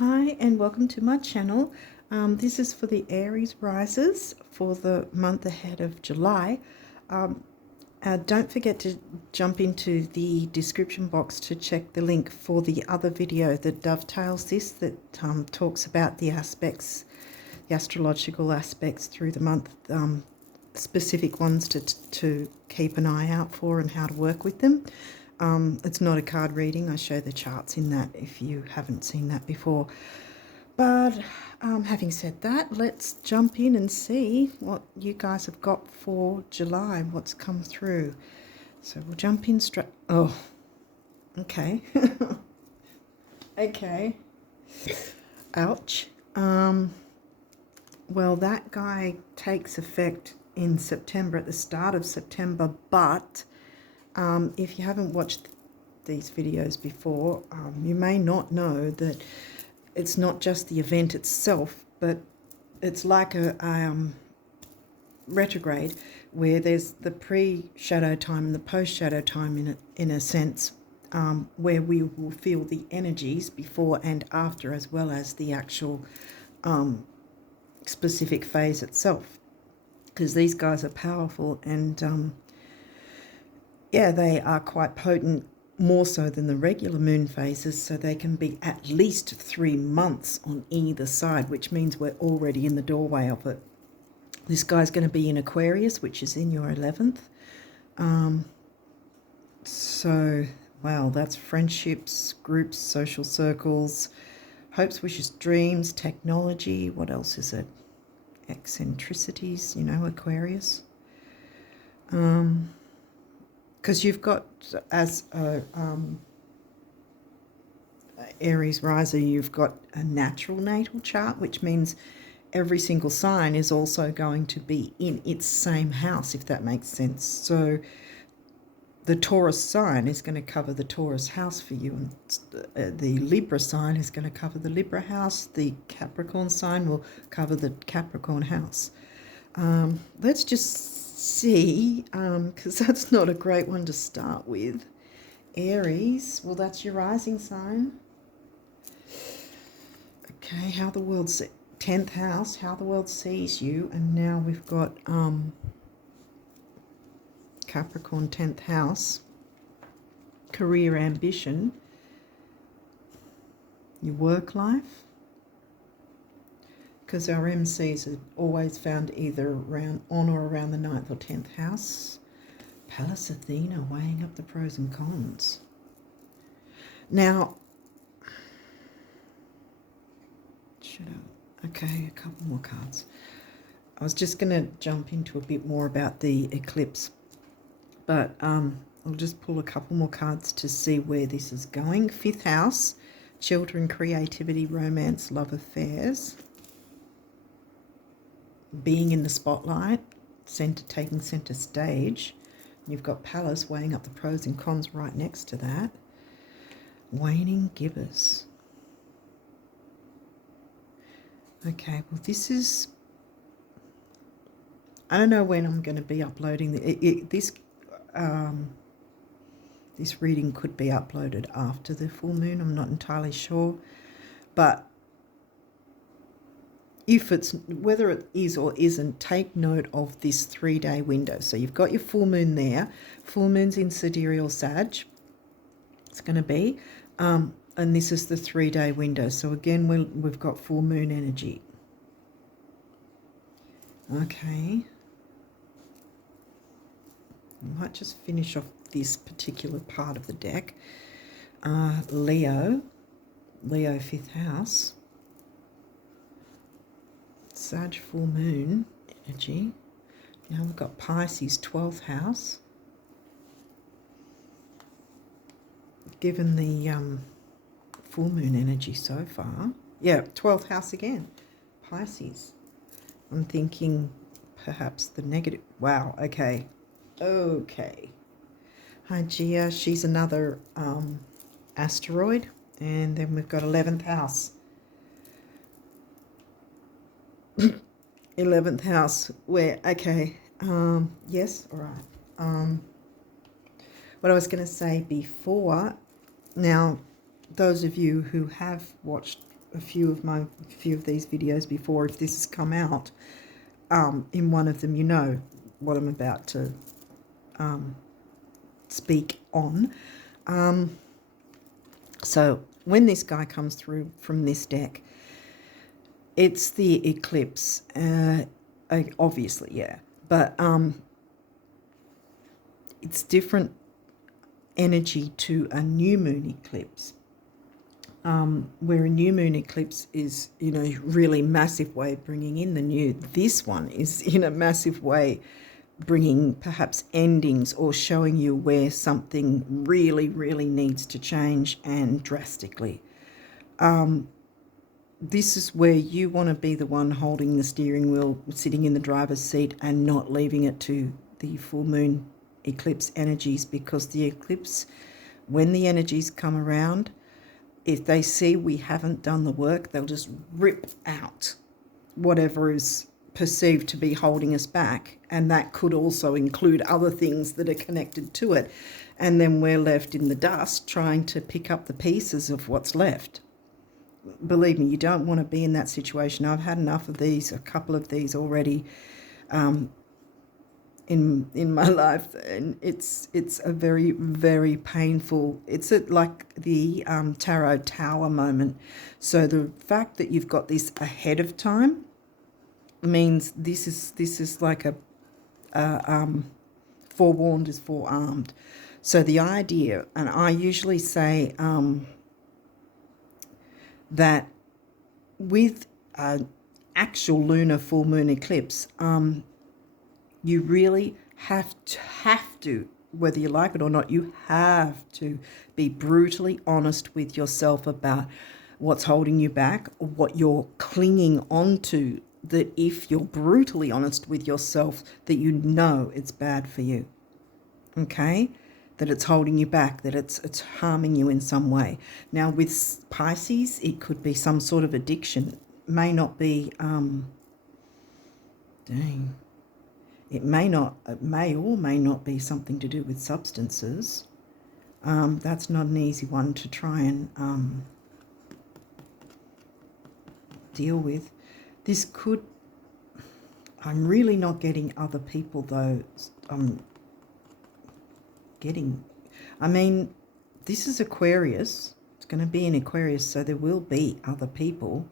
Hi and welcome to my channel. This is for the Aries risers for the month ahead of July. Don't forget to jump into the description box to check the link for the other video that dovetails this, that talks about the aspects, the astrological aspects through the month, specific ones to keep an eye out for and how to work with them. It's not a card reading. I show the charts in that if you haven't seen that before. But having said that, let's jump in and see what you guys have got for July, what's come through. So we'll jump in straight. Oh, okay. Okay. Ouch. Well, that guy takes effect in September, at the start of September, but if you haven't watched these videos before, you may not know that it's not just the event itself, but it's like a retrograde where there's the pre-shadow time and the post-shadow time in a sense, where we will feel the energies before and after, as well as the actual specific phase itself, because these guys are powerful and yeah, they are quite potent, more so than the regular moon phases, so they can be at least 3 months on either side, which means we're already in the doorway of it. This guy's going to be in Aquarius, which is in your 11th. So, wow, that's friendships, groups, social circles, hopes, wishes, dreams, technology. What else is it? Eccentricities, you know, Aquarius. Because you've got, as a Aries riser, you've got a natural natal chart, which means every single sign is also going to be in its same house, if that makes sense. So the Taurus sign is going to cover the Taurus house for you, and the Libra sign is going to cover the Libra house. The Capricorn sign will cover the Capricorn house. Let's just see, because that's not a great one to start with. Aries, well, that's your rising sign. Okay, how the world 10th house, how the world sees you. And now we've got Capricorn 10th house, career ambition, your work life, because our MCs are always found either around on or around the 9th or 10th house. Pallas Athena, weighing up the pros and cons. Now, okay, a couple more cards. I was just going to jump into a bit more about the eclipse, but I'll just pull a couple more cards to see where this is going. 5th house, children, creativity, romance, love affairs, being in the spotlight, taking center stage. You've got Pallas weighing up the pros and cons right next to that. Waning gibbous. Okay, well, this is, I don't know when I'm going to be uploading this. This reading could be uploaded after the full moon. I'm not entirely sure, but if it's, whether it is or isn't, take note of this 3-day window. So you've got your full moon there. Full moon's in sidereal Sag. It's going to be, and this is the 3-day window. So again, we've got full moon energy. Okay. I might just finish off this particular part of the deck. Leo 5th house. Sag full moon energy. Now we've got Pisces 12th house. Given the full moon energy so far. Yeah, 12th house again. Pisces. I'm thinking perhaps the negative. Wow, okay. Okay. Hygeia, she's another asteroid. And then we've got 11th house. 11th house, where, okay, yes, all right. What I was going to say before, now, those of you who have watched a few of these videos before, if this has come out in one of them, you know what I'm about to speak on. So when this guy comes through from this deck, it's the eclipse, obviously, yeah, but it's different energy to a new moon eclipse, where a new moon eclipse is, you know, really massive way bringing in the new. This one is in a massive way bringing perhaps endings or showing you where something really, really needs to change, and drastically. This is where you want to be the one holding the steering wheel, sitting in the driver's seat, and not leaving it to the full moon eclipse energies, because the eclipse, when the energies come around, if they see we haven't done the work, they'll just rip out whatever is perceived to be holding us back, and that could also include other things that are connected to it, and then we're left in the dust trying to pick up the pieces of what's left. Believe me, you don't want to be in that situation. I've had enough of these, a couple of these already in my life, and it's a very, very painful. It's like the tarot tower moment. So the fact that you've got this ahead of time means this is like a forewarned is forearmed. So the idea, and I usually say that with an actual lunar full moon eclipse, you really have to, whether you like it or not, you have to be brutally honest with yourself about what's holding you back, or what you're clinging on to, that if you're brutally honest with yourself, that you know it's bad for you, okay? That it's holding you back, that it's harming you in some way. Now with Pisces, it could be some sort of addiction. May not be, it may or may not be something to do with substances. That's not an easy one to try and deal with. This could, I'm really not getting other people though. I mean, this is Aquarius. It's going to be in Aquarius, so there will be other people.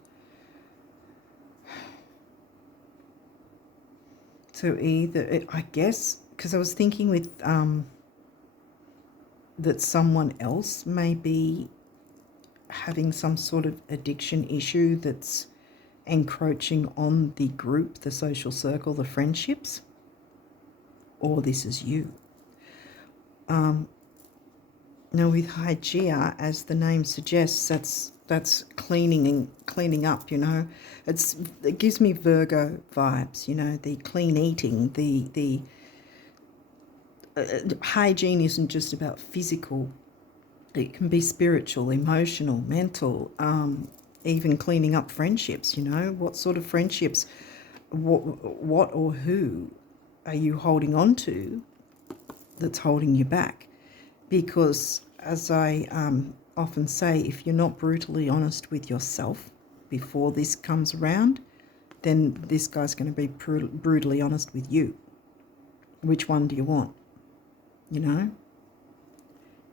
So either, I guess, because I was thinking with that someone else may be having some sort of addiction issue that's encroaching on the group, the social circle, the friendships, or this is you. Now with Hygeia, as the name suggests, that's cleaning up, you know. It gives me Virgo vibes, you know, the clean eating, the hygiene isn't just about physical. It can be spiritual, emotional, mental, even cleaning up friendships, you know. What sort of friendships, what or who are you holding on to that's holding you back? Because as I often say, if you're not brutally honest with yourself before this comes around, then this guy's going to be brutally honest with you. Which one do you want? You know?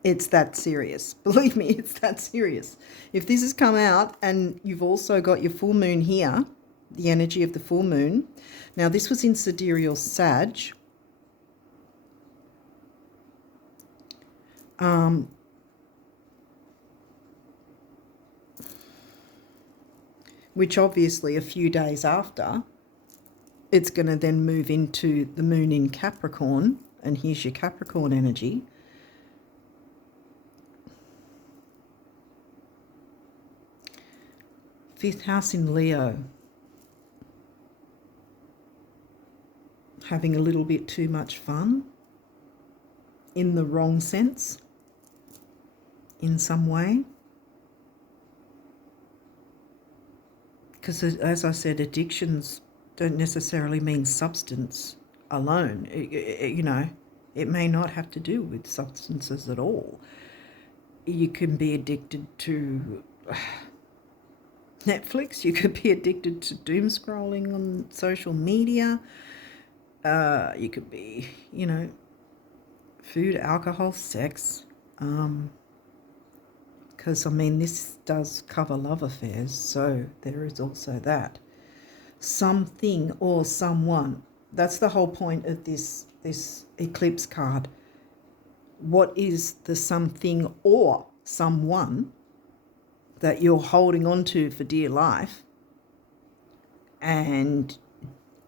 It's that serious. Believe me, it's that serious. If this has come out and you've also got your full moon here, the energy of the full moon. Now, this was in Sidereal Sag. Which obviously a few days after, it's going to then move into the moon in Capricorn, and here's your Capricorn energy. Fifth house in Leo. Having a little bit too much fun in the wrong sense in some way. Because as I said, addictions don't necessarily mean substance alone. You know, it may not have to do with substances at all. You can be addicted to Netflix. You could be addicted to doom scrolling on social media. You could be, food, alcohol, sex. Because, this does cover love affairs, so there is also that. Something or someone. That's the whole point of this eclipse card. What is the something or someone that you're holding on to for dear life? And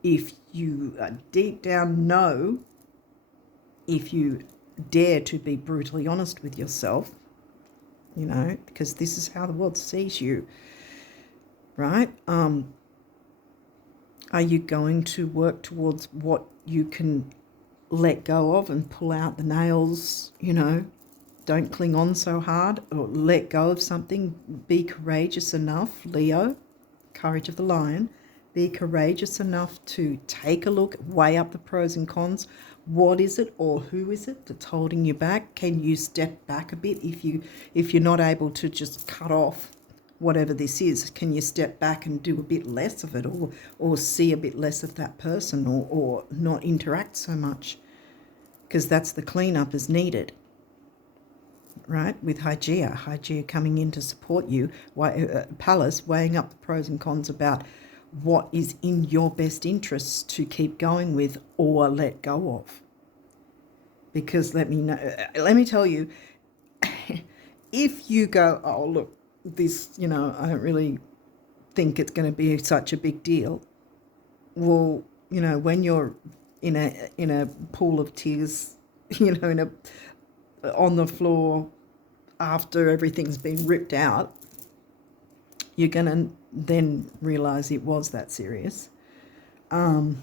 if you deep down know, if you dare to be brutally honest with yourself, because this is how the world sees you, right? Are you going to work towards what you can let go of and pull out the nails, don't cling on so hard, or let go of something? Be courageous enough, Leo, courage of the lion, be courageous enough to take a look, weigh up the pros and cons. What is it or who is it that's holding you back? Can you step back a bit if you're not able to just cut off whatever this is? Can you step back and do a bit less of it, or see a bit less of that person, or not interact so much? Because that's the cleanup is needed, right? With Hygeia coming in to support you, Pallas weighing up the pros and cons about what is in your best interests to keep going with or let go of. Because let me tell you, if you go, oh look, this, I don't really think it's going to be such a big deal. Well, when you're in a pool of tears, on the floor after everything's been ripped out, you're going to then realize it was that serious. Yeah,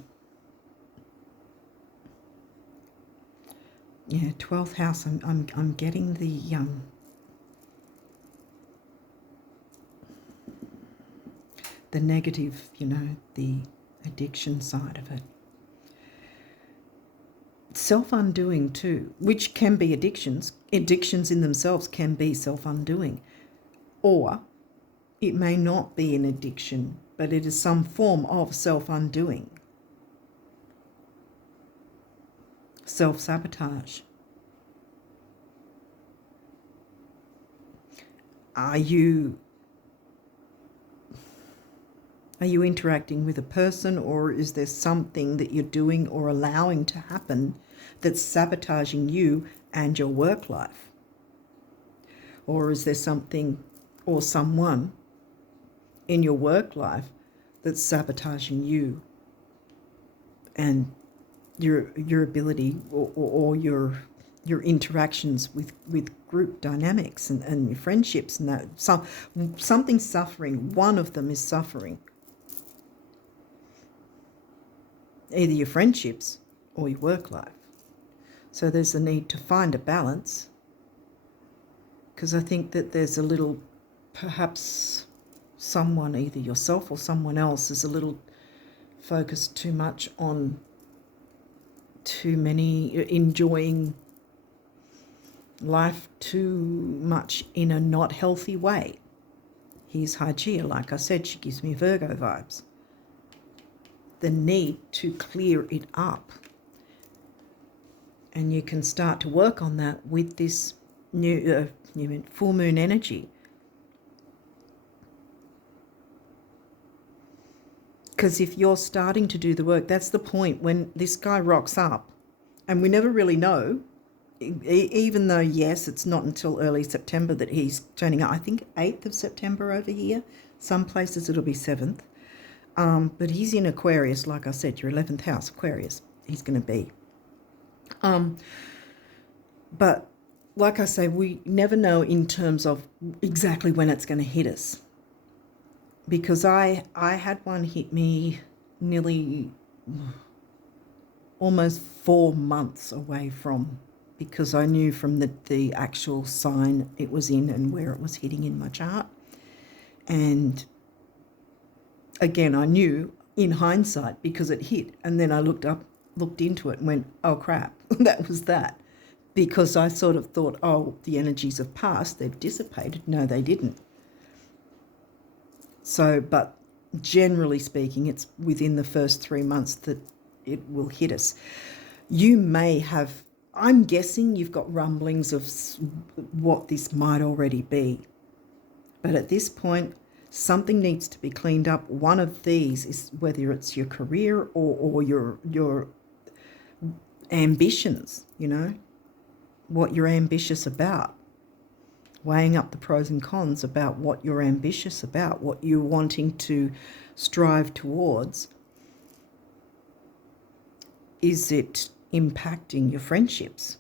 12th house. I'm getting the negative, the addiction side of it. Self-undoing too, which can be addictions. Addictions in themselves can be self-undoing. Or it may not be an addiction, but it is some form of self-undoing. Self-sabotage. Are you interacting with a person, or is there something that you're doing or allowing to happen that's sabotaging you and your work life? Or is there something or someone in your work life that's sabotaging you and your ability or your interactions with group dynamics and your friendships and that? Something's suffering. One of them is suffering. Either your friendships or your work life. So there's a need to find a balance, because I think that there's a little, perhaps someone, either yourself or someone else, is a little focused too much on too many, enjoying life too much in a not healthy way. Here's Hygeia, like I said, she gives me Virgo vibes. The need to clear it up. And you can start to work on that with this new full moon energy. Because if you're starting to do the work, that's the point when this guy rocks up. And we never really know, even though, yes, it's not until early September that he's turning up. I think 8th of September over here. Some places it'll be 7th. But he's in Aquarius, like I said, your 11th house, Aquarius, he's going to be. But like I say, we never know in terms of exactly when it's going to hit us. Because I had one hit me nearly almost 4 months away from, because I knew from the actual sign it was in and where it was hitting in my chart. And again, I knew in hindsight because it hit, and then I looked into it and went, oh crap, that was that. Because I sort of thought, oh, the energies have passed, they've dissipated. No, they didn't. So, but generally speaking, it's within the first 3 months that it will hit us. You may have, I'm guessing you've got rumblings of what this might already be. But at this point, something needs to be cleaned up. One of these is whether it's your career or your ambitions, you know, what you're ambitious about. Weighing up the pros and cons about what you're ambitious about, what you're wanting to strive towards. Is it impacting your friendships?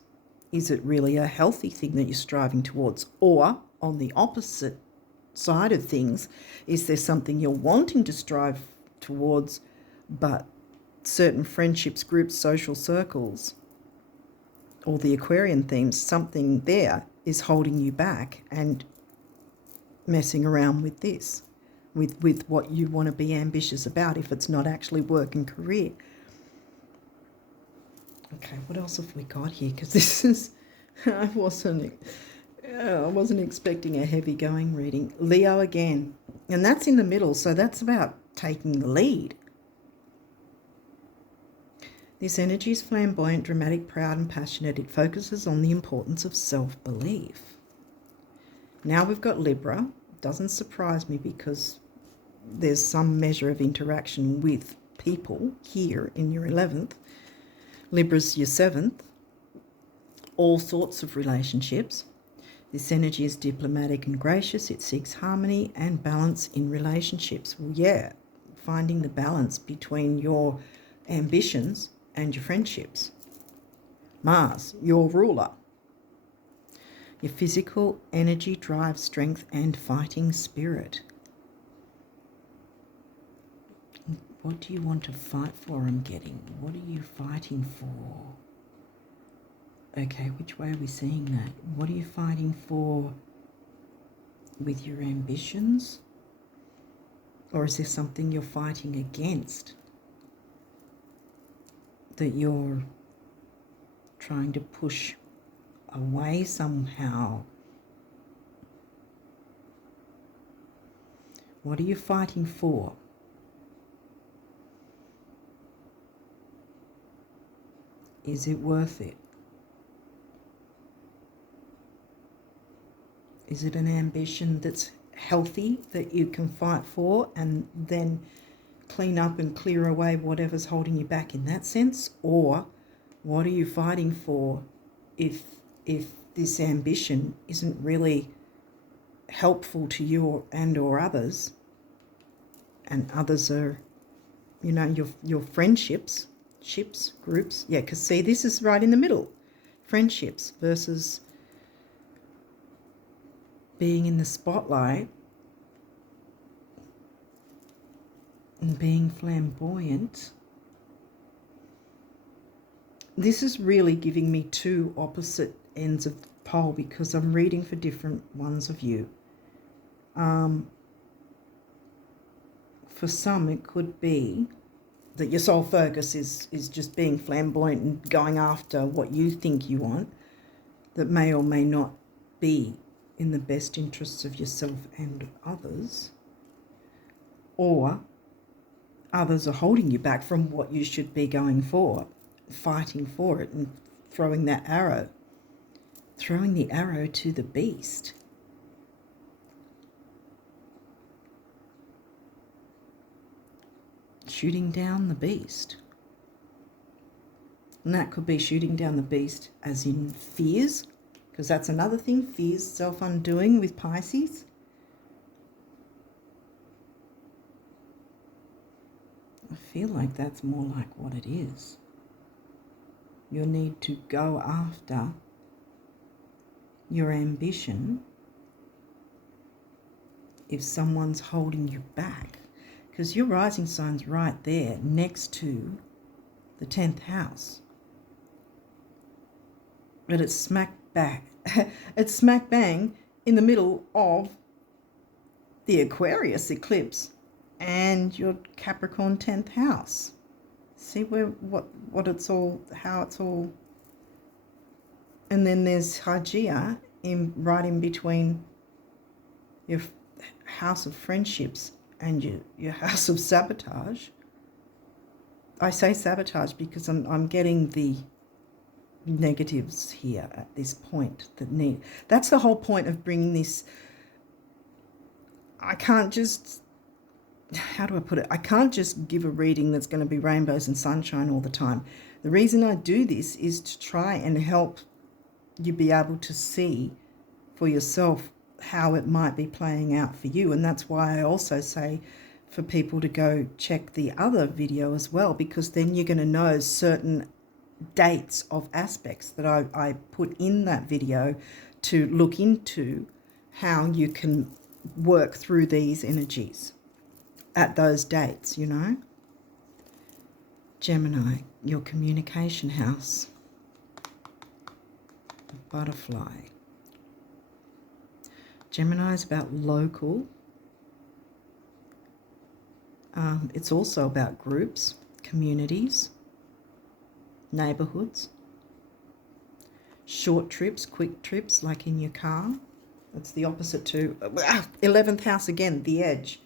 Is it really a healthy thing that you're striving towards? Or on the opposite side of things, is there something you're wanting to strive towards, but certain friendships, groups, social circles, or the Aquarian themes, something there is holding you back and messing around with this, with what you want to be ambitious about if it's not actually work and career. Okay, what else have we got here? Because this is, I wasn't expecting a heavy going reading. Leo again, and that's in the middle, so that's about taking the lead. This energy is flamboyant, dramatic, proud and passionate. It focuses on the importance of self-belief. Now we've got Libra. Doesn't surprise me because there's some measure of interaction with people here in your 11th. Libra's your 7th. All sorts of relationships. This energy is diplomatic and gracious. It seeks harmony and balance in relationships. Well, yeah, finding the balance between your ambitions and your friendships. Mars, your ruler. Your physical energy, drive, strength, and fighting spirit. What do you want to fight for, I'm getting? What are you fighting for? Okay, which way are we seeing that? What are you fighting for with your ambitions? Or is there something you're fighting against that you're trying to push away somehow? What are you fighting for? Is it worth it? Is it an ambition that's healthy that you can fight for and then clean up and clear away whatever's holding you back in that sense? Or what are you fighting for if this ambition isn't really helpful to you and or others, and others are, you know, your friendships, groups? Yeah, because see, this is right in the middle. Friendships versus being in the spotlight and being flamboyant. This is really giving me two opposite ends of the pole because I'm reading for different ones of you. For some, it could be that your sole focus is just being flamboyant and going after what you think you want, that may or may not be in the best interests of yourself and others. Or others are holding you back from what you should be going for, fighting for it and throwing the arrow to the beast. Shooting down the beast. And that could be shooting down the beast as in fears, because that's another thing, fears self-undoing with Pisces. I feel like that's more like what it is. You need to go after your ambition if someone's holding you back. Because your rising sign's right there next to the 10th house. But it's smack bang in the middle of the Aquarius eclipse and your Capricorn 10th house. See what it's all, how it's all. And then there's Hygeia right in between your house of friendships and your house of sabotage. I say sabotage because I'm getting the negatives here at this point that's the whole point of bringing this. I can't just, how do I put it? I can't just give a reading that's going to be rainbows and sunshine all the time. The reason I do this is to try and help you be able to see for yourself how it might be playing out for you. And that's why I also say for people to go check the other video as well, because then you're going to know certain dates of aspects that I put in that video to look into how you can work through these energies at those dates, you know. Gemini, your communication house. Butterfly. Gemini is about local. It's also about groups, communities, neighborhoods, short trips, quick trips, like in your car. That's the opposite to 11th house again, the edge.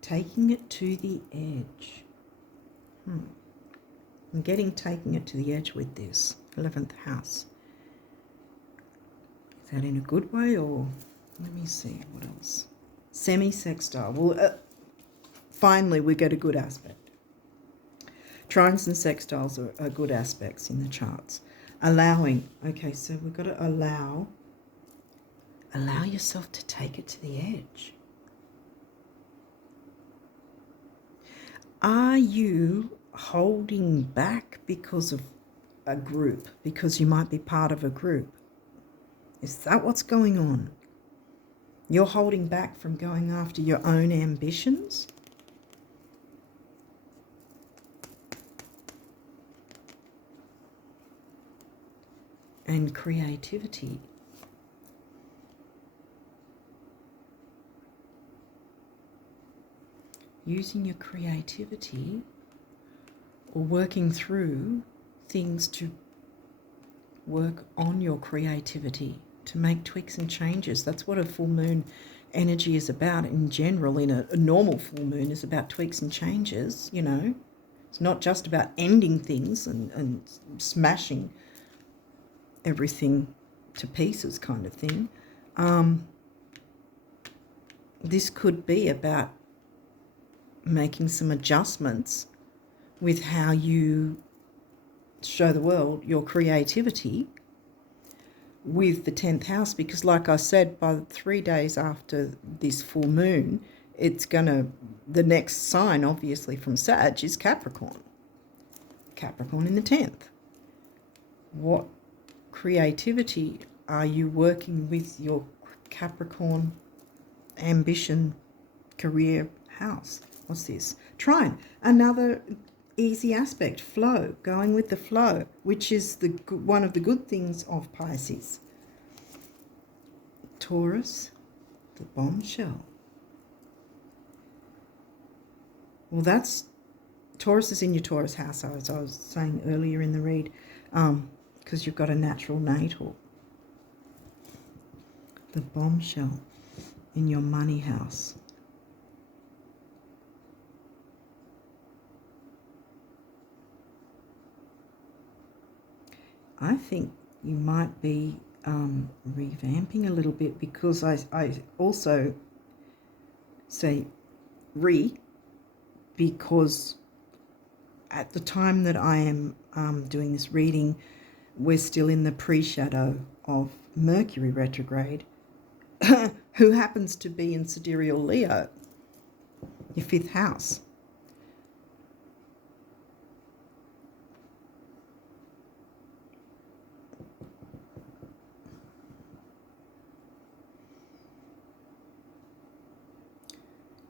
Taking it to the edge. I'm getting taking it to the edge with this 11th house. Is that in a good way, or let me see what else? Semi-sextile. Well, finally we get a good aspect. Trines and sextiles are good aspects in the charts. Allowing. Okay, so we've got to allow yourself to take it to the edge. Are you holding back because of a group, because you might be part of a group? Is that what's going on? You're holding back from going after your own ambitions? And creativity. Using your creativity or working through things to work on your creativity, to make tweaks and changes. That's what a full moon energy is about in general. In a normal full moon is about tweaks and changes, you know. It's not just about ending things and smashing everything to pieces kind of thing. This could be about making some adjustments with how you show the world your creativity with the 10th house, because like I said, by 3 days after this full moon, it's gonna, the next sign obviously from Sag is Capricorn. Capricorn in the 10th. What creativity are you working with your Capricorn ambition career house? What's this? Trine, another easy aspect, flow, going with the flow, which is the one of the good things of Pisces. Taurus, the bombshell. Well, that's Taurus is in your Taurus house, as I was saying earlier in the read, because you've got a natural natal. The bombshell in your money house. I think you might be revamping a little bit, because I also say because at the time that I am doing this reading, we're still in the pre-shadow of Mercury retrograde, who happens to be in Sidereal Leo, your 5th house.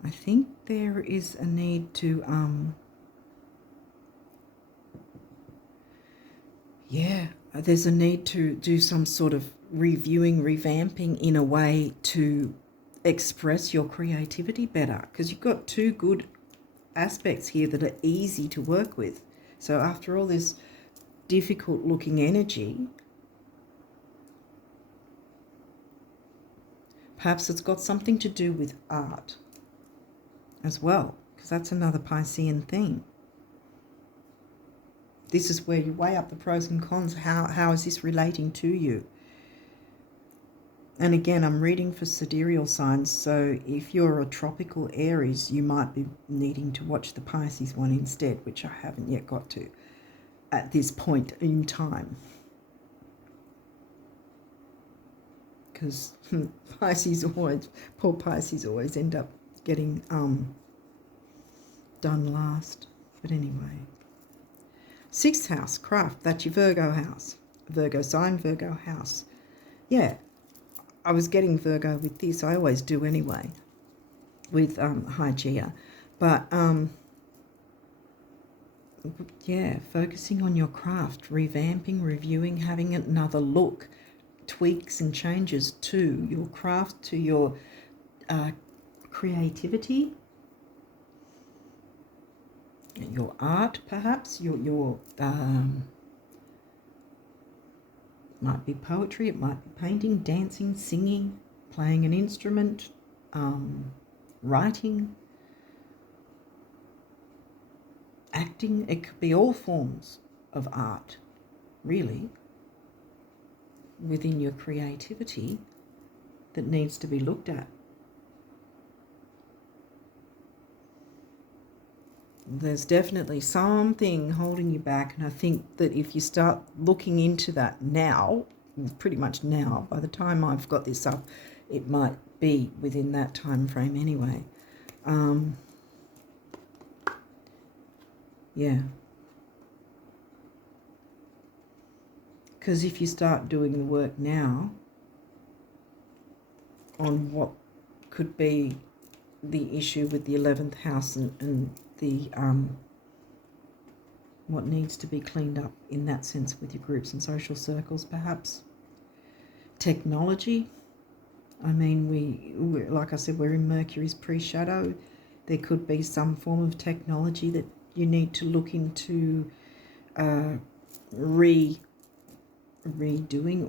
I think there is a need to, there's a need to do some sort of reviewing, revamping in a way to express your creativity better, because you've got 2 good aspects here that are easy to work with. So after all this difficult looking energy, perhaps it's got something to do with art. as well, because that's another Piscean theme. This is where you weigh up the pros and cons. How is this relating to you? And again, I'm reading for sidereal signs, so if you're a tropical Aries, you might be needing to watch the Pisces one instead, which I haven't yet got to at this point in time. Because Pisces always, poor Pisces always end up getting done last. But anyway. 6th house, craft, that's your Virgo house. Virgo sign, Virgo house. Yeah, I was getting Virgo with this. I always do anyway with Hygeia. But, yeah, focusing on your craft, revamping, reviewing, having another look, tweaks and changes to your craft, to your creativity, your art perhaps, your might be poetry, it might be painting, dancing, singing, playing an instrument, writing, acting. It could be all forms of art, really, within your creativity that needs to be looked at. There's definitely something holding you back, and I think that if you start looking into that now, pretty much now, by the time I've got this up, it might be within that time frame anyway. Yeah. Because if you start doing the work now on what could be the issue with the 11th house and the what needs to be cleaned up in that sense with your groups and social circles, perhaps. Technology. I mean, we're like I said, we're in Mercury's pre-shadow. There could be some form of technology that you need to look into redoing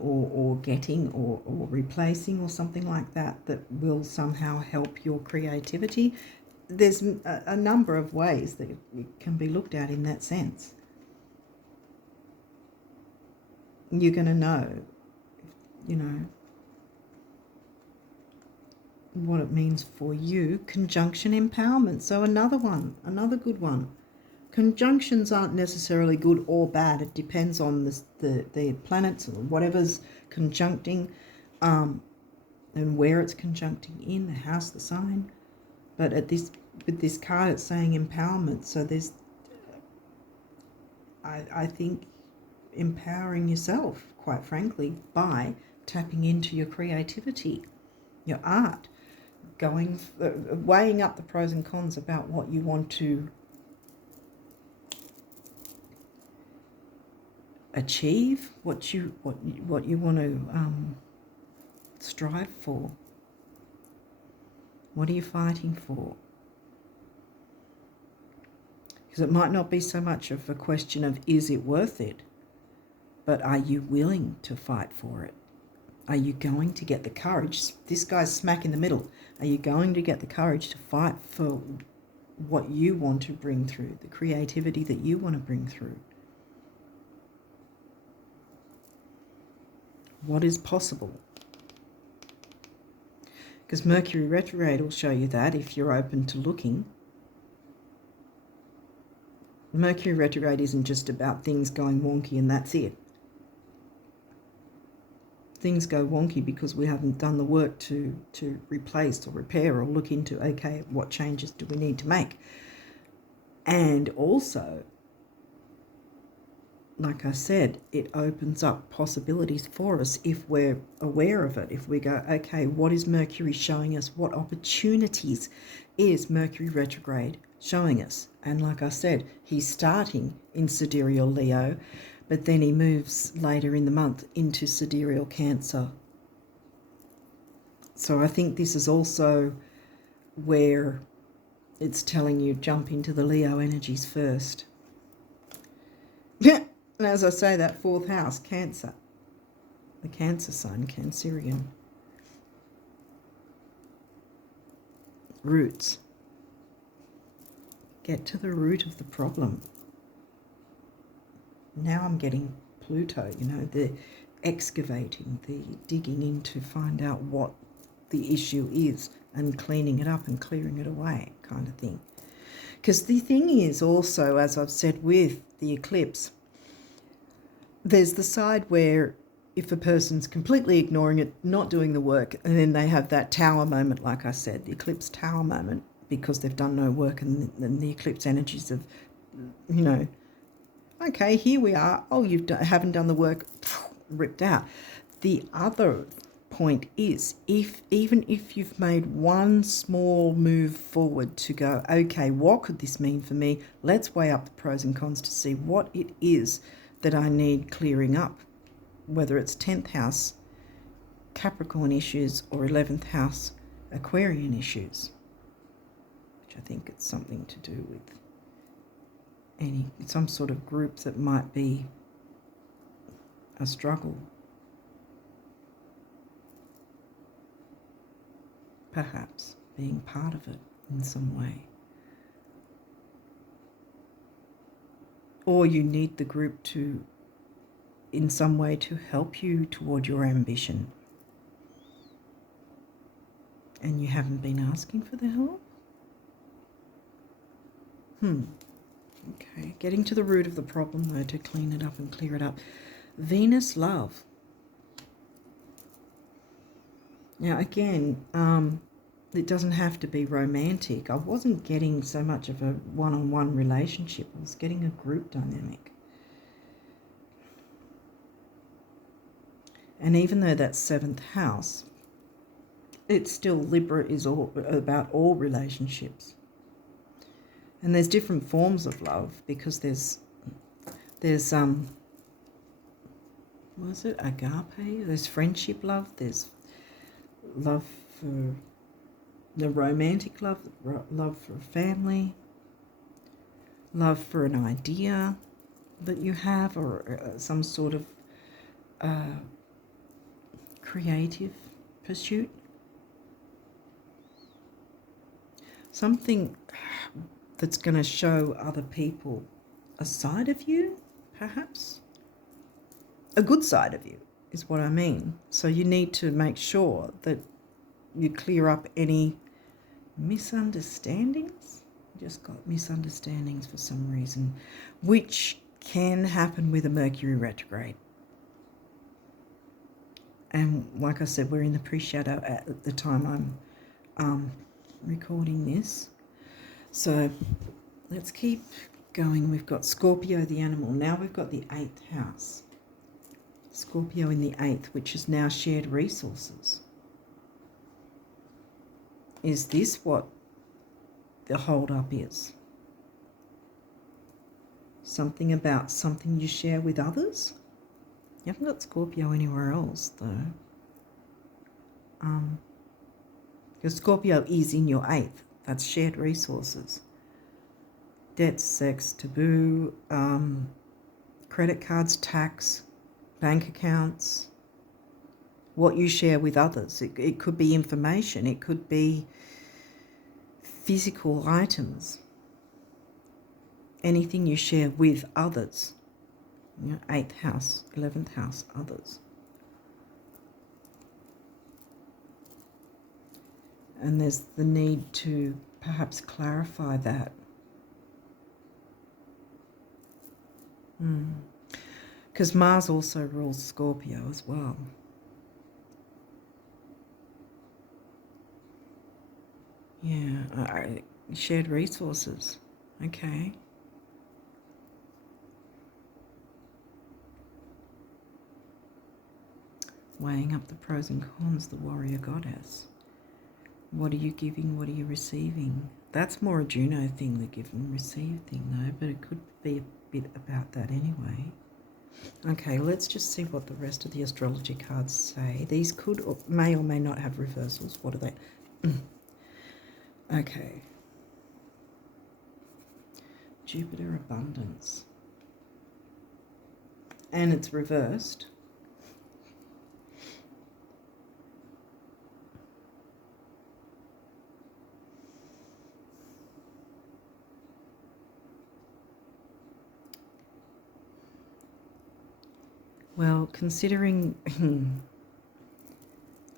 or getting or replacing or something like that will somehow help your creativity. There's a number of ways that it can be looked at in that sense. You're going to know, what it means for you. Conjunction empowerment. So another good one. Conjunctions aren't necessarily good or bad. It depends on the planets or whatever's conjuncting and where it's conjuncting in, the house, the sign. But with this card, it's saying empowerment. So there's, I think, empowering yourself, quite frankly, by tapping into your creativity, your art, weighing up the pros and cons about what you want to achieve, what you want to strive for. What are you fighting for? Because it might not be so much of a question of is it worth it, but are you willing to fight for it? Are you going to get the courage? This guy's smack in the middle. Are you going to get the courage to fight for what you want to bring through, the creativity that you want to bring through? What is possible? Because Mercury retrograde will show you that if you're open to looking. Mercury retrograde isn't just about things going wonky and that's it. Things go wonky because we haven't done the work to replace or repair or look into, okay, what changes do we need to make? And also, like I said, it opens up possibilities for us if we're aware of it. If we go, okay, what is Mercury showing us? What opportunities is Mercury retrograde showing us? And like I said, he's starting in sidereal Leo, but then he moves later in the month into sidereal Cancer. So I think this is also where it's telling you jump into the Leo energies first. And as I say, that 4th house, Cancer, the Cancer sign, Cancerian. Roots. Get to the root of the problem. Now I'm getting Pluto, you know, the excavating, the digging in to find out what the issue is and cleaning it up and clearing it away kind of thing. Because the thing is also, as I've said with the eclipse, there's the side where if a person's completely ignoring it, not doing the work, and then they have that tower moment, like I said, the eclipse tower moment, because they've done no work, and the eclipse energies of, you know, okay, here we are. Oh, haven't done the work, ripped out. The other point is, even if you've made one small move forward to go, okay, what could this mean for me? Let's weigh up the pros and cons to see what it is that I need clearing up, whether it's 10th house Capricorn issues or 11th house Aquarian issues, which I think it's something to do with some sort of group that might be a struggle. Perhaps being part of it in some way. Or you need the group to, in some way, to help you toward your ambition. And you haven't been asking for the help? Okay, getting to the root of the problem, though, to clean it up and clear it up. Venus love. Now, again, it doesn't have to be romantic. I wasn't getting so much of a one-on-one relationship. I was getting a group dynamic. And even though that's 7th house, it's still, Libra is all about all relationships. And there's different forms of love, because there's what is it, agape? There's friendship love, there's love for the romantic love, love for family, love for an idea that you have, or some sort of creative pursuit. Something that's going to show other people a side of you, perhaps. A good side of you is what I mean. So you need to make sure that you clear up any misunderstandings. Just got misunderstandings for some reason, which can happen with a Mercury retrograde. And like I said, we're in the pre-shadow at the time I'm recording this. So let's keep going. We've got Scorpio, the animal. Now we've got the 8th house. Scorpio in the 8th, which is now shared resources. Is this what the hold-up is? Something about something you share with others? You haven't got Scorpio anywhere else, though. Because Scorpio is in your 8th. That's shared resources. Debt, sex, taboo, credit cards, tax, bank accounts, what you share with others. It could be information. It could be physical items. Anything you share with others. You know, 8th house, 11th house, others. And there's the need to perhaps clarify that. Because Mars also rules Scorpio as well. Yeah, shared resources. Okay. Weighing up the pros and cons, the warrior goddess. What are you giving? What are you receiving? That's more a Juno thing, the give and receive thing, though, but it could be a bit about that anyway. Okay, let's just see what the rest of the astrology cards say. These could or may not have reversals. What are they? Okay. Jupiter abundance. And it's reversed. Well, considering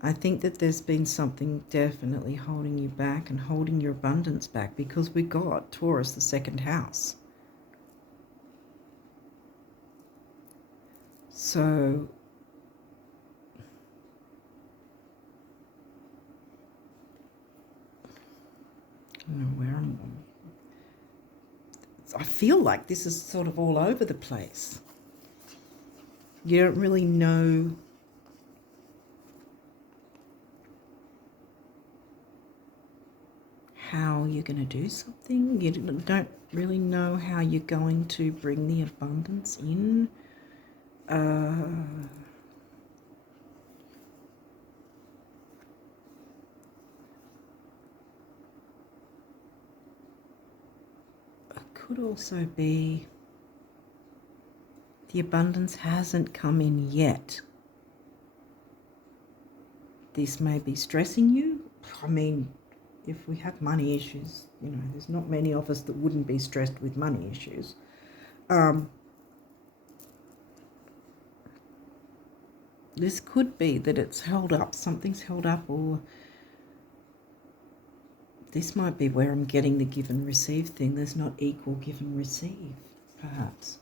I think that there's been something definitely holding you back and holding your abundance back, because we got Taurus, the second house. So I don't know where I feel like this is sort of all over the place. You don't really know how you're going to do something. You don't really know how you're going to bring the abundance in. It could also be the abundance hasn't come in yet. This may be stressing you. I mean, if we have money issues, you know, there's not many of us that wouldn't be stressed with money issues. This could be that it's held up, something's held up, or this might be where I'm getting the give and receive thing. There's not equal give and receive, perhaps.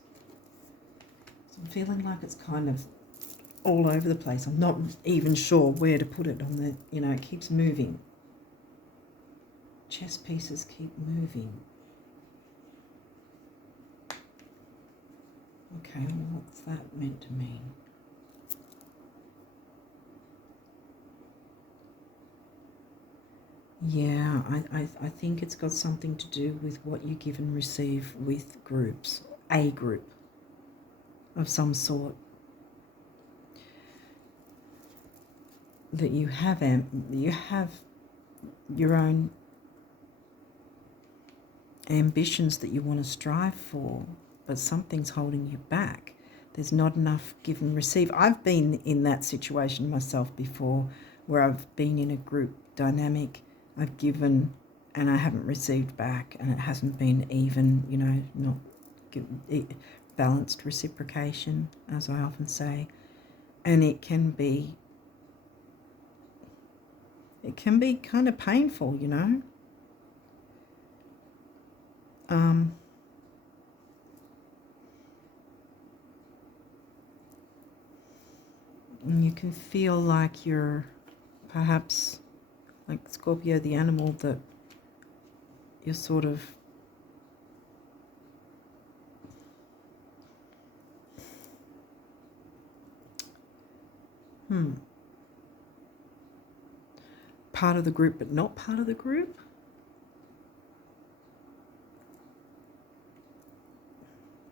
So I'm feeling like it's kind of all over the place. I'm not even sure where to put it on the, you know, it keeps moving. Chess pieces keep moving. Okay, well, what's that meant to mean? Yeah, I think it's got something to do with what you give and receive with groups, a group of some sort. That you have your own ambitions that you want to strive for, but something's holding you back. There's not enough give and receive. I've been in that situation myself before, where I've been in a group dynamic. I've given and I haven't received back, and it hasn't been even, you know, not balanced reciprocation, as I often say. And it can be kind of painful, you know. And you can feel like you're perhaps like Scorpio, the animal, that you're sort of part of the group but not part of the group.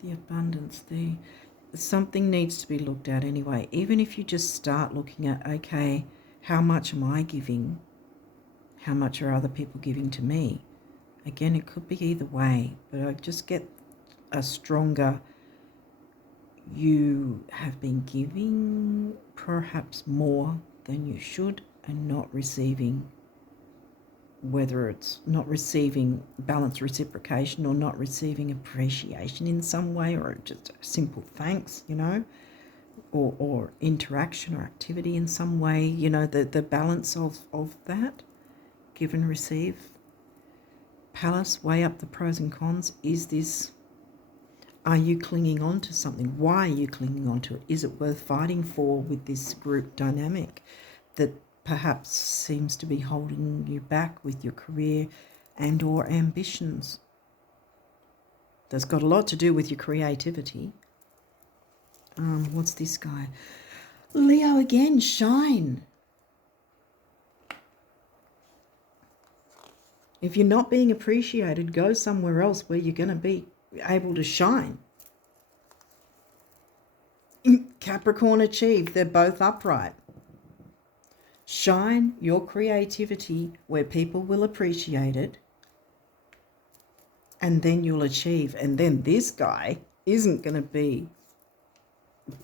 The abundance, something needs to be looked at anyway. Even if you just start looking at, okay, how much am I giving? How much are other people giving to me? Again, it could be either way, but I just get a stronger, you have been giving perhaps more than you should and not receiving, whether it's not receiving balanced reciprocation or not receiving appreciation in some way, or just a simple thanks, you know, or interaction or activity in some way, you know, the balance of that, give and receive. Palace, weigh up the pros and cons. Is this, are you clinging on to something? Why are you clinging on to it? Is it worth fighting for with this group dynamic that perhaps seems to be holding you back with your career and or ambitions? That's got a lot to do with your creativity. What's this guy? Leo again, shine. If you're not being appreciated, go somewhere else where you're going to be able to shine. Capricorn, achieve. They're both upright. Shine your creativity where people will appreciate it, and then you'll achieve. And then this guy isn't going to be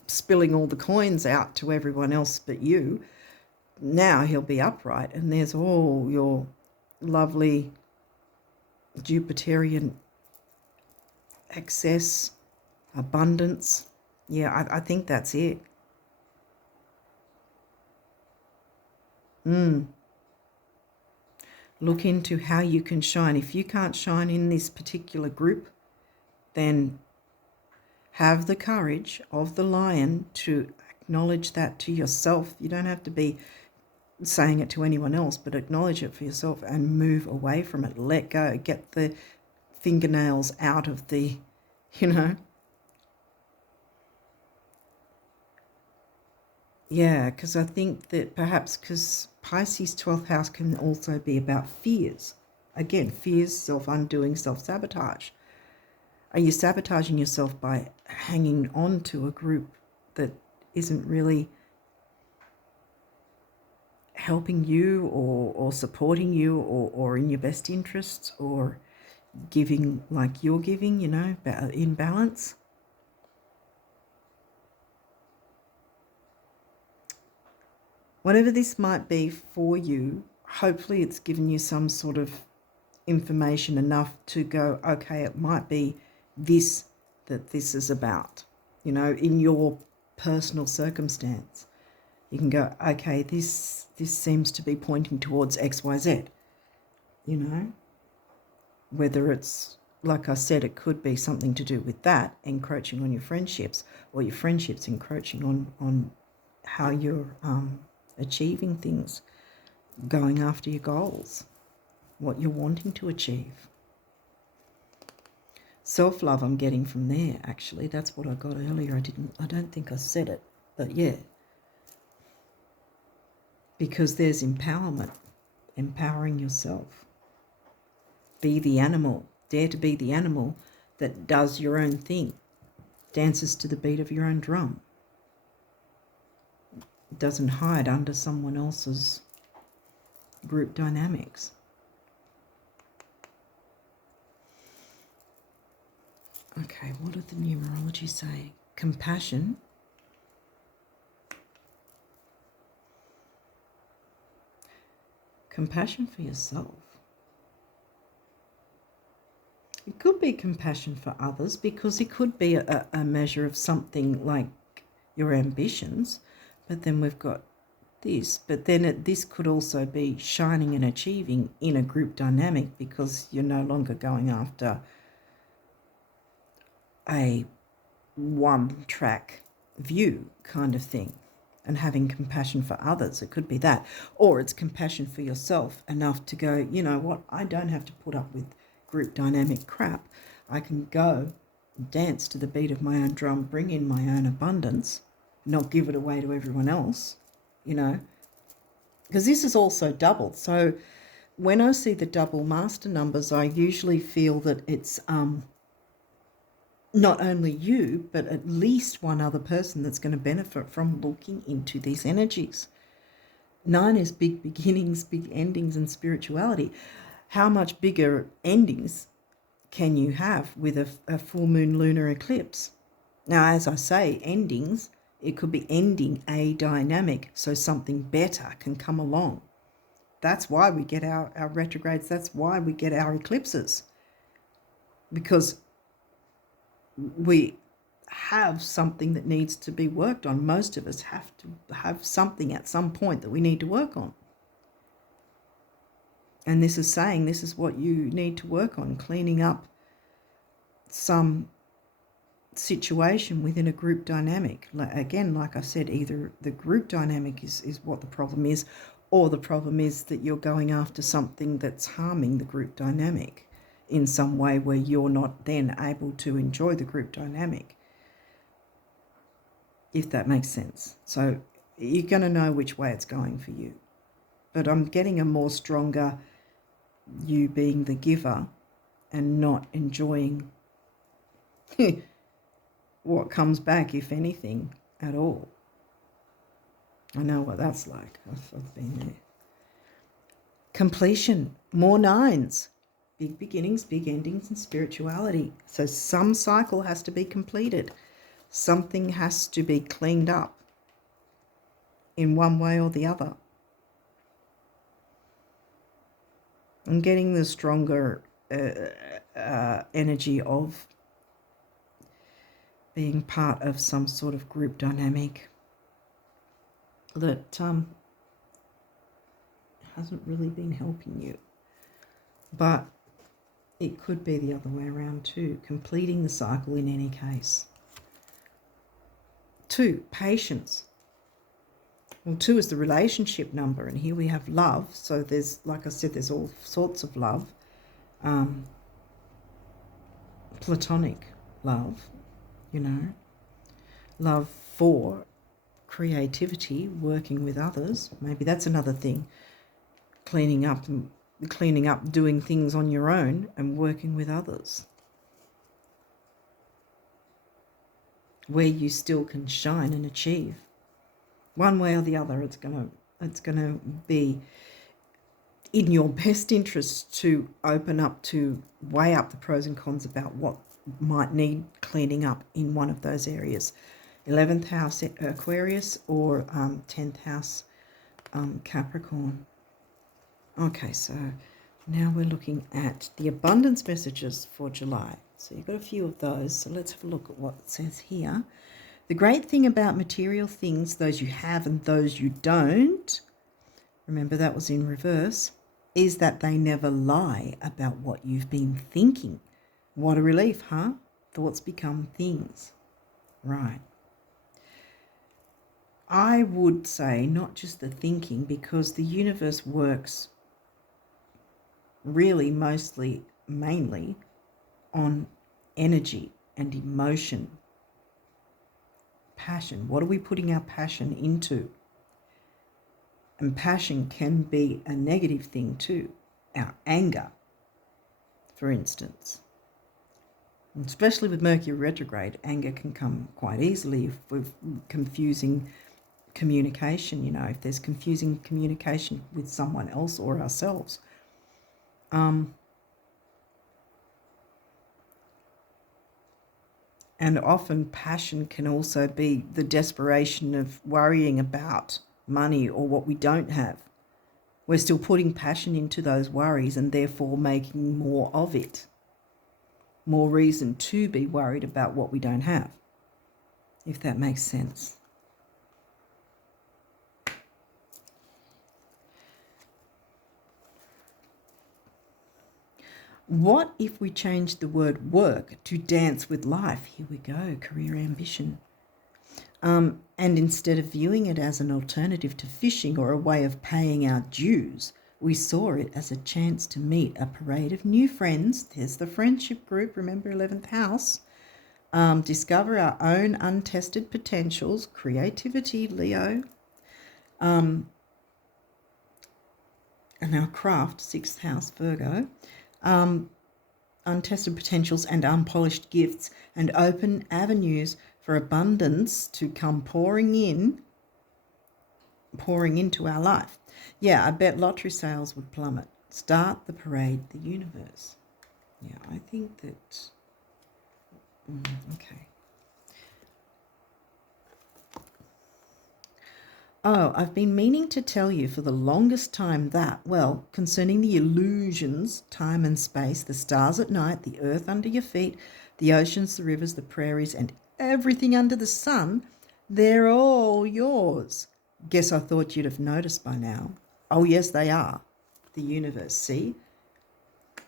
spilling all the coins out to everyone else but you. Now he'll be upright, and there's all your lovely Jupiterian excess, abundance, Yeah, I think that's it. Look into how you can shine. If you can't shine in this particular group, then have the courage of the lion to acknowledge that to yourself. You don't have to be saying it to anyone else, but acknowledge it for yourself and move away from it. Let go. Get the fingernails out of the, you know. Yeah, because I think that perhaps because Pisces 12th house can also be about fears. Again, fears, self-undoing, self-sabotage. Are you sabotaging yourself by hanging on to a group that isn't really helping you or supporting you or in your best interests or giving like you're giving, you know, in balance? Whatever this might be for you, hopefully it's given you some sort of information enough to go, okay, it might be this that this is about, you know, in your personal circumstance. You can go, okay, this seems to be pointing towards XYZ, you know, whether it's, like I said, it could be something to do with that, encroaching on your friendships, or your friendships encroaching on how you're achieving things, going after your goals, what you're wanting to achieve. Self-love I'm getting from there, actually. That's what I got earlier. I don't think I said it, but yeah. Because there's empowerment, empowering yourself. Be the animal. Dare to be the animal that does your own thing, dances to the beat of your own drum. Doesn't hide under someone else's group dynamics. Okay, what did the numerology say? Compassion. Compassion for yourself. It could be compassion for others because it could be a measure of something like your ambitions, but then we've got this. But then this could also be shining and achieving in a group dynamic because you're no longer going after a one-track view kind of thing and having compassion for others. It could be that. Or it's compassion for yourself enough to go, you know what, I don't have to put up with group dynamic crap. I can go dance to the beat of my own drum, bring in my own abundance, not give it away to everyone else, you know, because this is also double. So when I see the double master numbers, I usually feel that it's not only you, but at least one other person that's going to benefit from looking into these energies. 9 is big beginnings, big endings, and spirituality. How much bigger endings can you have with a full moon lunar eclipse? Now, as I say, endings, it could be ending a dynamic so something better can come along. That's why we get our retrogrades. That's why we get our eclipses, because we have something that needs to be worked on. Most of us have to have something at some point that we need to work on. And this is saying this is what you need to work on, cleaning up some situation within a group dynamic. Again, like I said, either the group dynamic is what the problem is, or the problem is that you're going after something that's harming the group dynamic in some way where you're not then able to enjoy the group dynamic, if that makes sense. So you're going to know which way it's going for you. But I'm getting a more stronger you being the giver and not enjoying what comes back, if anything, at all. I know what that's like. I've been there. Completion, more 9s. Big beginnings, big endings, and spirituality. So some cycle has to be completed. Something has to be cleaned up in one way or the other. I'm getting the stronger energy of being part of some sort of group dynamic that hasn't really been helping you. But it could be the other way around too, completing the cycle in any case. 2, patience. Well, 2 is the relationship number, and here we have love. So there's, like I said, there's all sorts of love. Platonic love, you know, love for creativity, working with others. Maybe that's another thing. Cleaning up, doing things on your own and working with others, where you still can shine and achieve. One way or the other, it's gonna be in your best interest to open up, to weigh up the pros and cons about what might need cleaning up in one of those areas. 11th house Aquarius or 10th house Capricorn. Okay, so now we're looking at the abundance messages for July. So you've got a few of those. So let's have a look at what it says here. The great thing about material things, those you have and those you don't, remember that was in reverse, is that they never lie about what you've been thinking. What a relief, huh? Thoughts become things. Right. I would say not just the thinking, because the universe works really mainly on energy and emotion. Passion. What are we putting our passion into? And passion can be a negative thing too. Our anger, for instance. Especially with Mercury retrograde, anger can come quite easily if we're confusing communication, you know, if there's confusing communication with someone else or ourselves. And often passion can also be the desperation of worrying about money or what we don't have. We're still putting passion into those worries and therefore making more of it. More reason to be worried about what we don't have, if that makes sense. What if we change the word work to dance with life? Here we go, career ambition. And instead of viewing it as an alternative to fishing or a way of paying our dues, we saw it as a chance to meet a parade of new friends. There's the friendship group, remember 11th house. Discover our own untested potentials, creativity, Leo. And our craft, 6th house, Virgo. Untested potentials and unpolished gifts, and open avenues for abundance to come pouring into our life. Yeah, I bet lottery sales would plummet. Start the parade, the universe. Yeah, I think that... okay. Oh, I've been meaning to tell you for the longest time that, well, concerning the illusions, time and space, the stars at night, the earth under your feet, the oceans, the rivers, the prairies, and everything under the sun, they're all yours. Guess I thought you'd have noticed by now. Oh, yes, they are. The universe, see?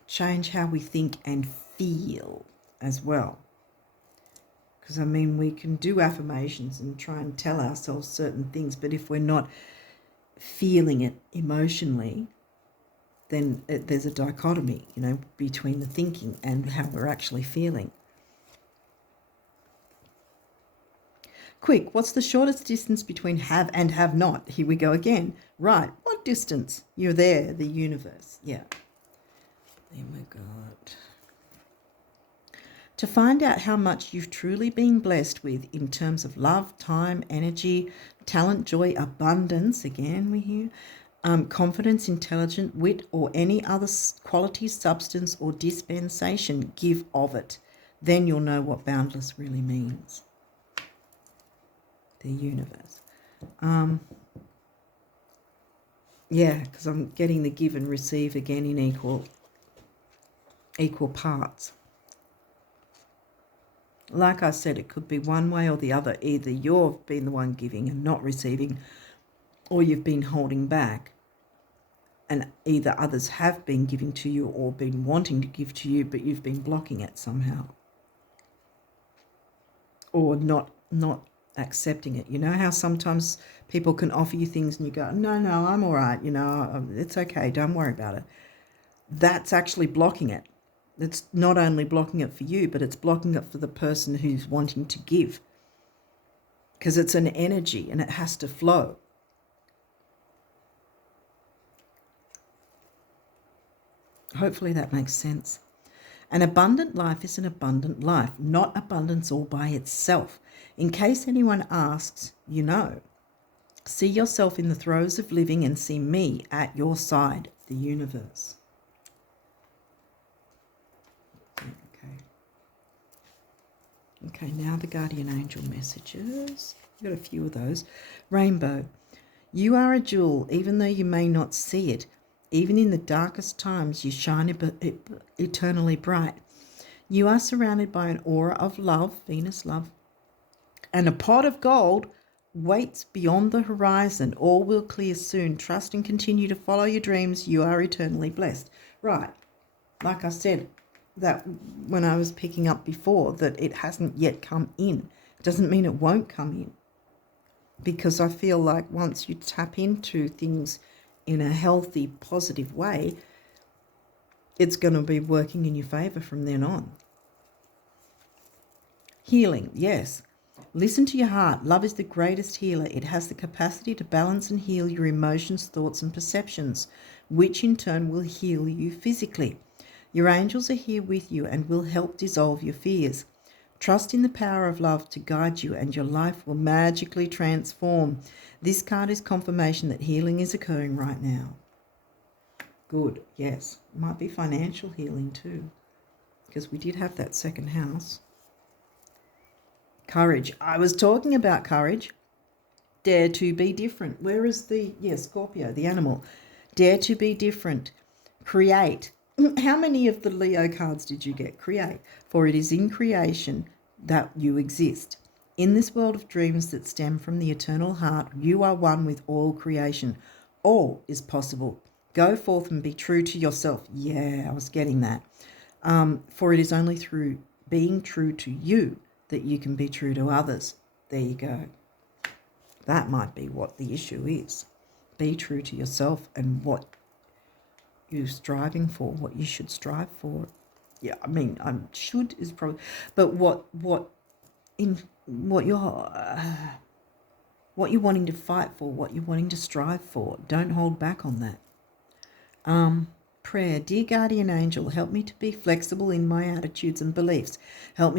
Change how we think and feel as well. Because, I mean, we can do affirmations and try and tell ourselves certain things, but if we're not feeling it emotionally, then there's a dichotomy, you know, between the thinking and how we're actually feeling. Quick, what's the shortest distance between have and have not? Here we go again. Right, what distance? You're there, the universe. Yeah. Oh my God. To find out how much you've truly been blessed with in terms of love, time, energy, talent, joy, abundance, again we hear, confidence, intelligence, wit, or any other quality, substance, or dispensation, give of it. Then you'll know what boundless really means. The universe. Yeah, because I'm getting the give and receive again in equal parts. Like I said, it could be one way or the other. Either you've been the one giving and not receiving, or you've been holding back. And either others have been giving to you or been wanting to give to you, but you've been blocking it somehow. Or not accepting it. You know how sometimes people can offer you things and you go, no, I'm all right. It's okay. Don't worry about it. That's actually blocking it. It's not only blocking it for you, but it's blocking it for the person who's wanting to give. Because it's an energy and it has to flow. Hopefully that makes sense. An abundant life is an abundant life, not abundance all by itself. In case anyone asks, see yourself in the throes of living and see me at your side, the universe. Okay, now the guardian angel messages. Got a few of those. Rainbow. You are a jewel, even though you may not see it. Even in the darkest times, you shine eternally bright. You are surrounded by an aura of love, Venus love, and a pot of gold waits beyond the horizon. All will clear soon. Trust and continue to follow your dreams. You are eternally blessed. Right. Like I said, that when I was picking up before, that it hasn't yet come in. It doesn't mean it won't come in. Because I feel like once you tap into things in a healthy, positive way, it's going to be working in your favor from then on. Healing, yes. Listen to your heart. Love is the greatest healer. It has the capacity to balance and heal your emotions, thoughts, and perceptions, which in turn will heal you physically. Your angels are here with you and will help dissolve your fears. Trust in the power of love to guide you and your life will magically transform. This card is confirmation that healing is occurring right now. Good, yes. It might be financial healing too, because we did have that second house. Courage. I was talking about courage. Dare to be different. Where is the, Scorpio, the animal. Dare to be different. Create. How many of the Leo cards did you get? Create. For it is in creation that you exist. In this world of dreams that stem from the eternal heart, you are one with all creation. All is possible. Go forth and be true to yourself. Yeah, I was getting that. For it is only through being true to you that you can be true to others. There you go. That might be what the issue is. Be true to yourself and what you're striving for, what you should strive for. Yeah, I mean, should is probably, but what you're wanting to fight for, what you're wanting to strive for. Don't hold back on that. Prayer. Dear guardian angel, help me to be flexible in my attitudes and beliefs. Help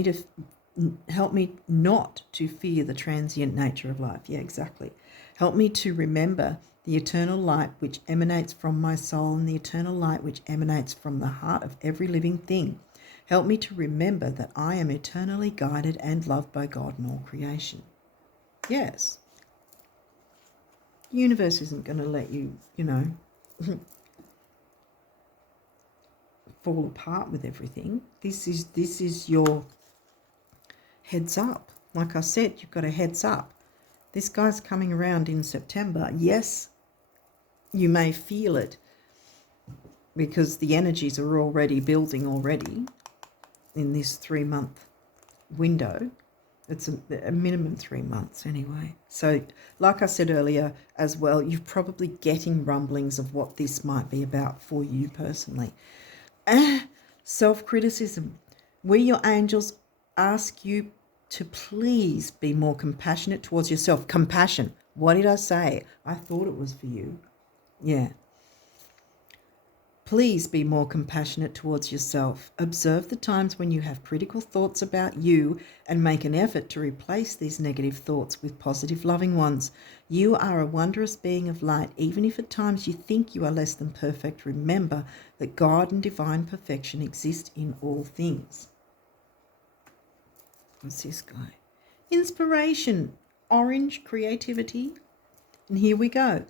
me not to fear the transient nature of life. Yeah, exactly. Help me to remember the eternal light which emanates from my soul and the eternal light which emanates from the heart of every living thing. Help me to remember that I am eternally guided and loved by God and all creation. Yes. The universe isn't going to let you, fall apart with everything. This is your heads up. Like I said, you've got a heads up. This guy's coming around in September. Yes, you may feel it because the energies are already building already in this 3-month window. It's a minimum 3 months anyway. So like I said earlier as well, you're probably getting rumblings of what this might be about for you personally. Self-criticism. We, your angels, ask you to please be more compassionate towards yourself. Compassion. What did I say? I thought it was for you. Yeah. Please be more compassionate towards yourself. Observe the times when you have critical thoughts about you and make an effort to replace these negative thoughts with positive, loving ones. You are a wondrous being of light. Even if at times you think you are less than perfect, remember that God and divine perfection exist in all things. What's this guy? Inspiration, orange, creativity. And here we go.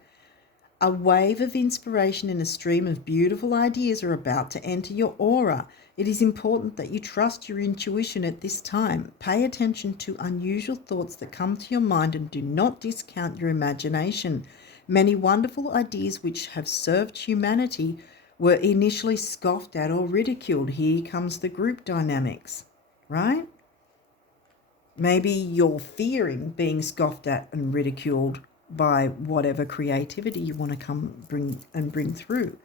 A wave of inspiration and a stream of beautiful ideas are about to enter your aura. It is important that you trust your intuition at this time. Pay attention to unusual thoughts that come to your mind and do not discount your imagination. Many wonderful ideas which have served humanity were initially scoffed at or ridiculed. Here comes the group dynamics, right? Maybe you're fearing being scoffed at and ridiculed by whatever creativity you want to bring through.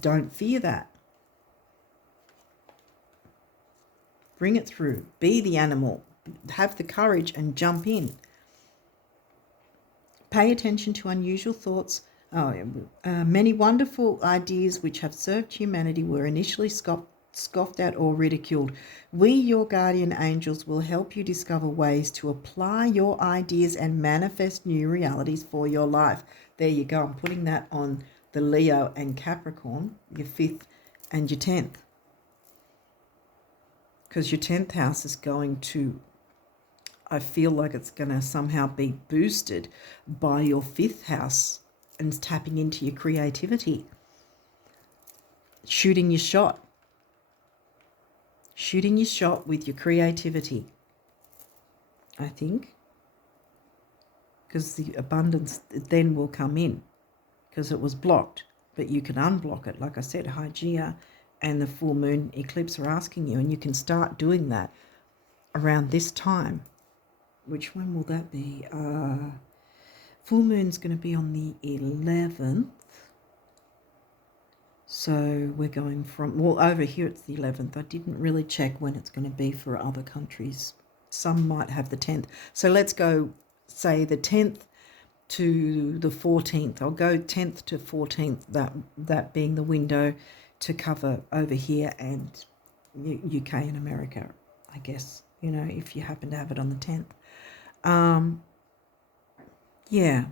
Don't fear that. Bring it through. Be the animal. Have the courage and jump in. Pay attention to unusual thoughts. Many wonderful ideas which have served humanity were initially scoffed at or ridiculed. We, your guardian angels, will help you discover ways to apply your ideas and manifest new realities for your life. There you go. I'm putting that on the Leo and Capricorn, your 5th and your 10th. Because your 10th house is going to, I feel like it's going to somehow be boosted by your 5th house and tapping into your creativity. Shooting your shot. Shooting your shot with your creativity, I think. Because the abundance then will come in. Because it was blocked. But you can unblock it. Like I said, Hygeia and the full moon eclipse are asking you. And you can start doing that around this time. Which one will that be? Full moon's going to be on the 11th. So we're going from, well, over here it's the 11th. I didn't really check when it's going to be for other countries. Some might have the 10th. So let's go, say, the 10th to the 14th. I'll go 10th to 14th, that being the window to cover over here and UK and America, I guess, you know, if you happen to have it on the 10th. Yeah.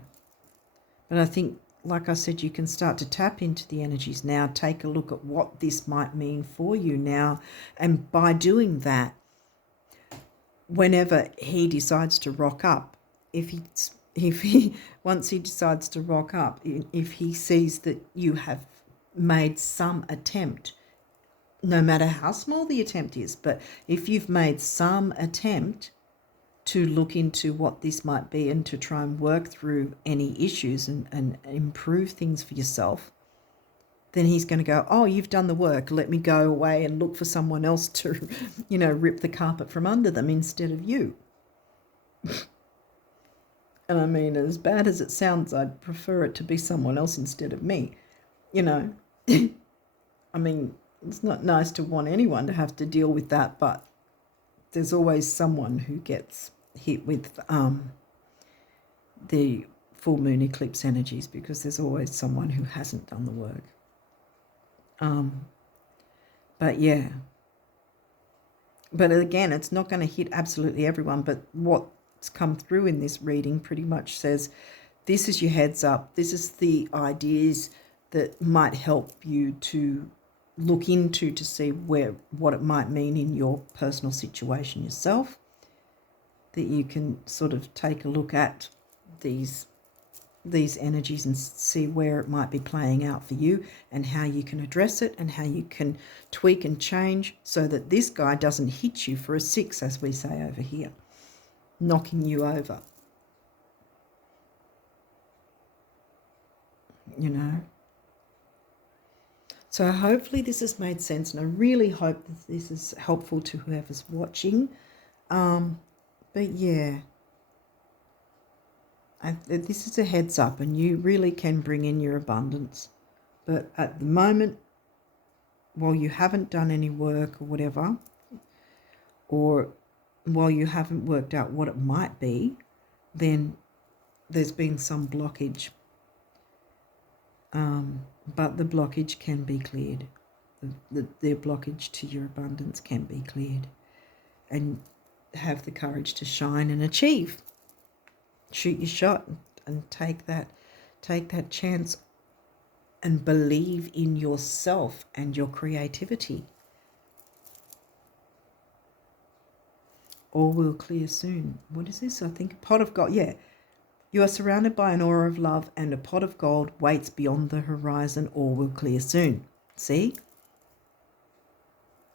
But I think, like I said, you can start to tap into the energies now, take a look at what this might mean for you now. And by doing that, whenever he decides to rock up, once he decides to rock up, if he sees that you have made some attempt, no matter how small the attempt is, but if you've made some attempt to look into what this might be and to try and work through any issues and improve things for yourself, then he's going to go, oh, you've done the work. Let me go away and look for someone else to, you know, rip the carpet from under them instead of you. And I mean, as bad as it sounds, I'd prefer it to be someone else instead of me, you know. I mean, it's not nice to want anyone to have to deal with that, but there's always someone who gets hit with the full moon eclipse energies, because there's always someone who hasn't done the work. But yeah. But again, it's not going to hit absolutely everyone, but what's come through in this reading pretty much says this is your heads up. This is the ideas that might help you to look into to see what it might mean in your personal situation yourself, that you can sort of take a look at these energies and see where it might be playing out for you and how you can address it and how you can tweak and change so that this guy doesn't hit you for a 6, as we say over here, knocking you over, you know. So hopefully this has made sense, and I really hope that this is helpful to whoever's watching. But yeah, this is a heads up, and you really can bring in your abundance. But at the moment, while you haven't done any work or whatever, or while you haven't worked out what it might be, then there's been some blockage. But the blockage can be cleared. The blockage to your abundance can be cleared. And have the courage to shine and achieve. Shoot your shot and take that chance and believe in yourself and your creativity. All will clear soon. What is this? I think pot of gold. Yeah. You are surrounded by an aura of love, and a pot of gold waits beyond the horizon or will clear soon. See?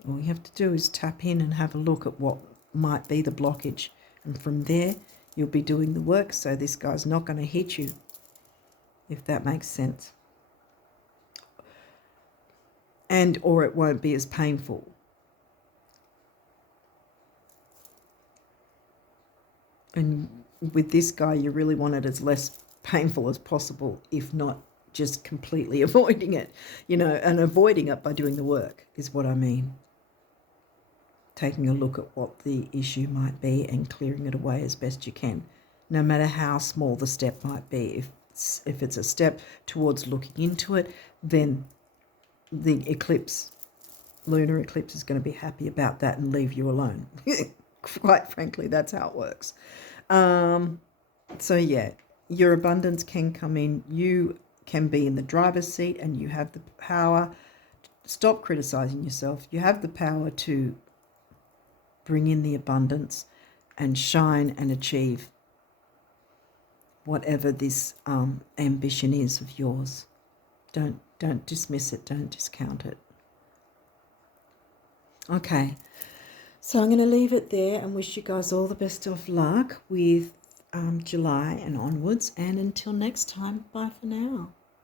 All you have to do is tap in and have a look at what might be the blockage. And from there, you'll be doing the work, so this guy's not going to hit you, if that makes sense. And or it won't be as painful. And with this guy, you really want it as less painful as possible, if not just completely avoiding it, you know, and avoiding it by doing the work is what I mean. Taking a look at what the issue might be and clearing it away as best you can, no matter how small the step might be. If it's a step towards looking into it, then the eclipse, lunar eclipse, is going to be happy about that and leave you alone. Quite frankly, that's how it works. So yeah, your abundance can come in. You can be in the driver's seat and you have the power. Stop criticizing yourself. You have the power to bring in the abundance and shine and achieve whatever this ambition is of yours. Don't dismiss it. Don't discount it. Okay. So I'm going to leave it there and wish you guys all the best of luck with July and onwards. And until next time, bye for now.